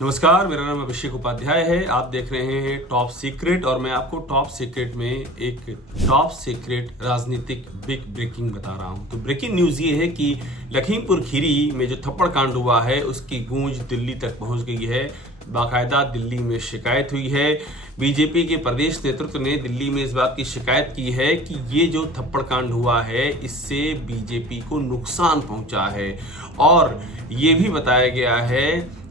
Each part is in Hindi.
नमस्कार, मेरा नाम अभिषेक उपाध्याय है। आप देख रहे हैं टॉप सीक्रेट और मैं आपको टॉप सीक्रेट में एक टॉप सीक्रेट राजनीतिक बिग ब्रेकिंग बता रहा हूं। तो ब्रेकिंग न्यूज़ ये है कि लखीमपुर खीरी में जो थप्पड़ कांड हुआ है उसकी गूंज दिल्ली तक पहुंच गई है। बाकायदा दिल्ली में शिकायत हुई है। बीजेपी के प्रदेश नेतृत्व ने दिल्ली में इस बात की शिकायत की है कि ये जो थप्पड़ कांड हुआ है इससे बीजेपी को नुकसान पहुंचा है। और ये भी बताया गया है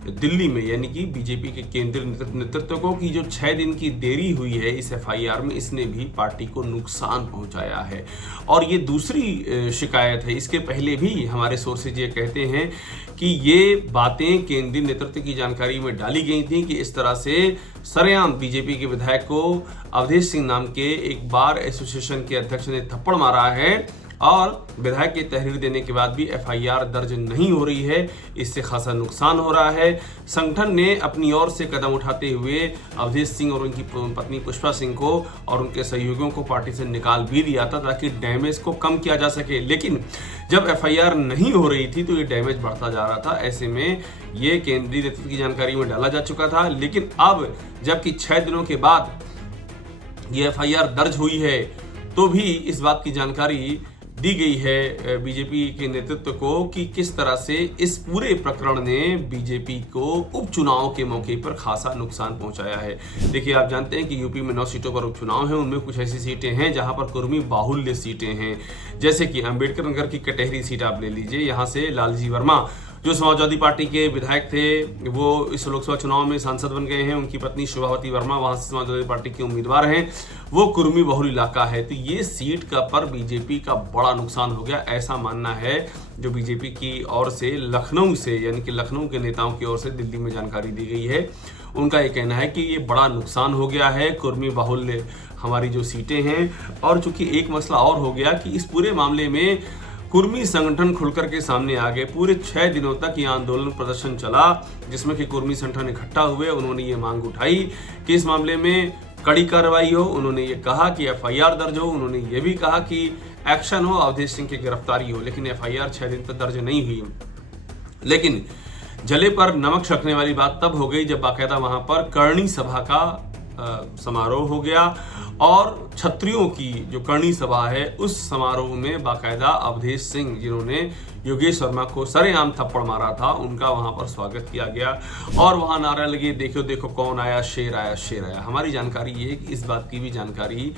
दिल्ली में, यानी कि बीजेपी के केंद्रीय नेतृत्व को, कि जो 6 दिन की देरी हुई है इस एफआईआर में, इसने भी पार्टी को नुकसान पहुंचाया है। और ये दूसरी शिकायत है। इसके पहले भी हमारे सोर्सेज ये कहते हैं कि ये बातें केंद्रीय नेतृत्व की जानकारी में डाली गई थी कि इस तरह से सरेआम बीजेपी के विधायक को अवधेश सिंह नाम के एक बार एसोसिएशन के अध्यक्ष ने थप्पड़ मारा है और विधायक की तहरीर देने के बाद भी एफआईआर दर्ज नहीं हो रही है। इससे खासा नुकसान हो रहा है। संगठन ने अपनी ओर से कदम उठाते हुए अवधेश सिंह और उनकी पत्नी पुष्पा सिंह को और उनके सहयोगियों को पार्टी से निकाल भी दिया था ताकि डैमेज को कम किया जा सके। लेकिन जब एफआईआर नहीं हो रही थी तो ये डैमेज बढ़ता जा रहा था। ऐसे में ये केंद्रीय नेतृत्व की जानकारी में डाला जा चुका था। लेकिन अब जबकि 6 दिनों के बाद ये एफआईआर दर्ज हुई है तो भी इस बात की जानकारी दी गई है बीजेपी के नेतृत्व को कि किस तरह से इस पूरे प्रकरण ने बीजेपी को उपचुनाव के मौके पर खासा नुकसान पहुंचाया है। देखिए, आप जानते हैं कि यूपी में 9 सीटों पर उपचुनाव है। उनमें कुछ ऐसी सीटें हैं जहां पर कुर्मी बाहुल्य सीटें हैं, जैसे कि अंबेडकर नगर की कटहरी सीट आप ले लीजिए। यहां से लालजी वर्मा जो समाजवादी पार्टी के विधायक थे वो इस लोकसभा चुनाव में सांसद बन गए हैं। उनकी पत्नी शुभावती वर्मा वहां से समाजवादी पार्टी के उम्मीदवार हैं। वो कुर्मी बहुल इलाका है। तो ये सीट का पर बीजेपी का बड़ा नुकसान हो गया, ऐसा मानना है जो बीजेपी की ओर से लखनऊ से, यानी कि लखनऊ के नेताओं की ओर से दिल्ली में जानकारी दी गई है। उनका ये कहना है कि ये बड़ा नुकसान हो गया है कुर्मी बाहुल्य हमारी जो सीटें हैं। और चूंकि एक मसला और हो गया कि इस पूरे मामले में कुर्मी संगठन खुलकर के सामने आ गए। पूरे 6 दिनों तक ये आंदोलन प्रदर्शन चला जिसमें कि कुर्मी संगठन इकट्ठा हुए। उन्होंने ये मांग उठाई कि इस मामले में कड़ी कार्रवाई हो। उन्होंने ये कहा कि एफआईआर दर्ज हो। उन्होंने ये भी कहा कि एक्शन हो, अवधेश सिंह की गिरफ्तारी हो। लेकिन एफआईआर 6 दिन तक दर्ज नहीं हुई। लेकिन जले पर नमक छिड़कने वाली बात तब हो गई जब बाकायदा वहां पर करणी सभा का समारोह हो गया और क्षत्रियों की जो करणी सभा है उस समारोह में बाकायदा अवधेश सिंह, जिन्होंने योगेश शर्मा को सरेआम थप्पड़ मारा था, उनका वहां पर स्वागत किया गया और वहां नारा लगे, देखो देखो कौन आया, शेर आया, शेर आया। हमारी जानकारी ये है कि इस बात की भी जानकारी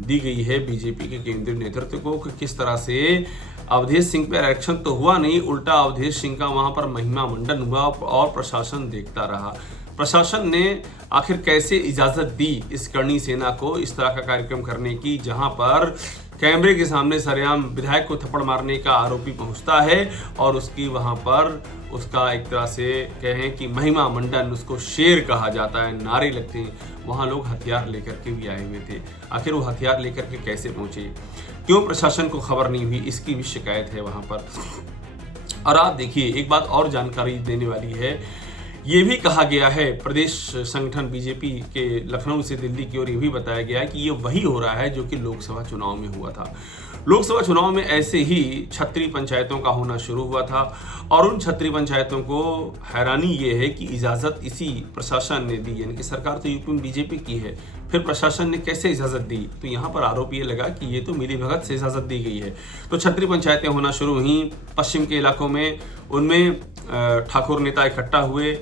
दी गई है बीजेपी के केंद्रीय नेतृत्व को कि किस तरह से अवधेश सिंह पर एक्शन तो हुआ नहीं, उल्टा अवधेश सिंह का वहां पर महिमा मंडन हुआ और प्रशासन देखता रहा। प्रशासन ने आखिर कैसे इजाजत दी इस करणी सेना को इस तरह का कार्यक्रम करने की, जहां पर कैमरे के सामने सरेआम विधायक को थप्पड़ मारने का आरोपी पहुंचता है और उसकी वहां पर उसका एक तरह से कहें कि महिमा मंडन, उसको शेर कहा जाता है, नारे लगते हैं। वहां लोग हथियार लेकर के भी आए हुए थे। आखिर वो हथियार लेकर के कैसे पहुंचे, क्यों प्रशासन को खबर नहीं हुई, इसकी भी शिकायत है वहां पर। और आप देखिए, एक बात और जानकारी देने वाली है। ये भी कहा गया है प्रदेश संगठन बीजेपी के लखनऊ से दिल्ली की ओर ये भी बताया गया है कि ये वही हो रहा है जो कि लोकसभा चुनाव में हुआ था। लोकसभा चुनाव में ऐसे ही क्षत्रिय पंचायतों का होना शुरू हुआ था और उन क्षत्रिय पंचायतों को हैरानी ये है कि इजाज़त इसी प्रशासन ने दी, यानी कि सरकार तो यूपी में बीजेपी की है, फिर प्रशासन ने कैसे इजाज़त दी। तो यहाँ पर आरोप ये लगा कि ये तो मिली भगत से इजाज़त दी गई है। तो क्षत्रिय पंचायतें होना शुरू हुई पश्चिम के इलाकों में। उनमें ठाकुर नेता इकट्ठा हुए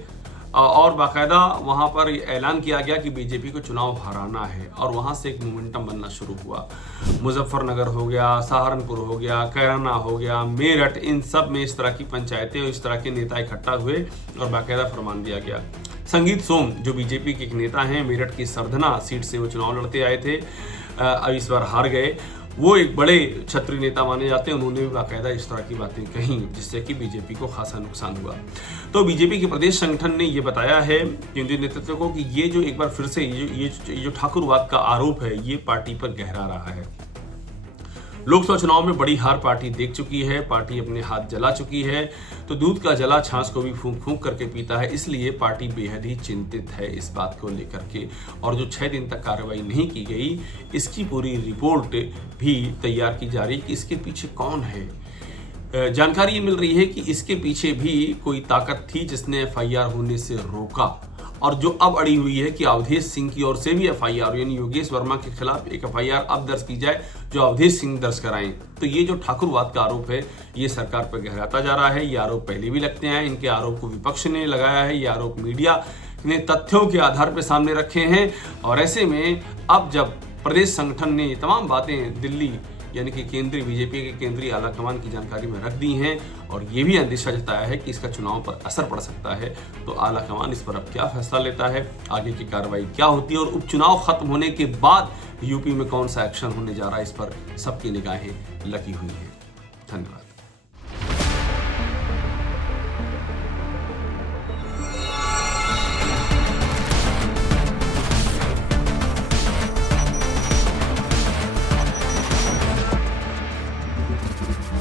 और बाकायदा वहां पर ऐलान किया गया कि बीजेपी को चुनाव हराना है और वहां से एक मोमेंटम बनना शुरू हुआ। मुजफ्फरनगर हो गया, सहारनपुर हो गया, कैराना हो गया, मेरठ, इन सब में इस तरह की पंचायतें और इस तरह के नेता इकट्ठा हुए और बाकायदा फरमान दिया गया। संगीत सोम जो बीजेपी के एक नेता हैं, मेरठ की सरधना सीट से वो चुनाव लड़ते आए थे, अब इस बार हार गए। वो एक बड़े क्षत्रिय नेता माने जाते हैं। उन्होंने भी बाकायदा इस तरह की बातें कही जिससे कि बीजेपी को खासा नुकसान हुआ। तो बीजेपी के प्रदेश संगठन ने ये बताया है केंद्रीय नेतृत्व को कि ये जो एक बार फिर से ये जो ठाकुरवाद का आरोप है ये पार्टी पर गहरा रहा है। लोकसभा चुनाव में बड़ी हार पार्टी देख चुकी है, पार्टी अपने हाथ जला चुकी है। तो दूध का जला छाछ को भी फूंक फूंक करके पीता है, इसलिए पार्टी बेहद ही चिंतित है इस बात को लेकर के। और जो 6 दिन तक कार्रवाई नहीं की गई, इसकी पूरी रिपोर्ट भी तैयार की जा रही कि इसके पीछे कौन है। जानकारी ये मिल रही है कि इसके पीछे भी कोई ताकत थी जिसने एफआईआर होने से रोका, और जो अब अड़ी हुई है कि अवधेश सिंह की ओर से भी एफआईआर, यानी योगेश वर्मा के खिलाफ एक एफआईआर अब दर्ज की जाए जो अवधेश सिंह दर्ज कराएं। तो ये जो ठाकुरवाद का आरोप है ये सरकार पर गहराता जा रहा है। ये आरोप पहले भी लगते हैं, इनके आरोप को विपक्ष ने लगाया है, ये आरोप मीडिया ने तथ्यों के आधार पर सामने रखे हैं। और ऐसे में अब जब प्रदेश संगठन ने तमाम बातें दिल्ली यानी कि केंद्रीय बीजेपी के केंद्रीय आलाकमान की जानकारी में रख दी हैं और ये भी अंदेशा जताया है कि इसका चुनाव पर असर पड़ सकता है, तो आलाकमान इस पर अब क्या फैसला लेता है, आगे की कार्रवाई क्या होती है और उपचुनाव खत्म होने के बाद यूपी में कौन सा एक्शन होने जा रहा है, इस पर सबकी निगाहें लगी हुई हैं। धन्यवाद।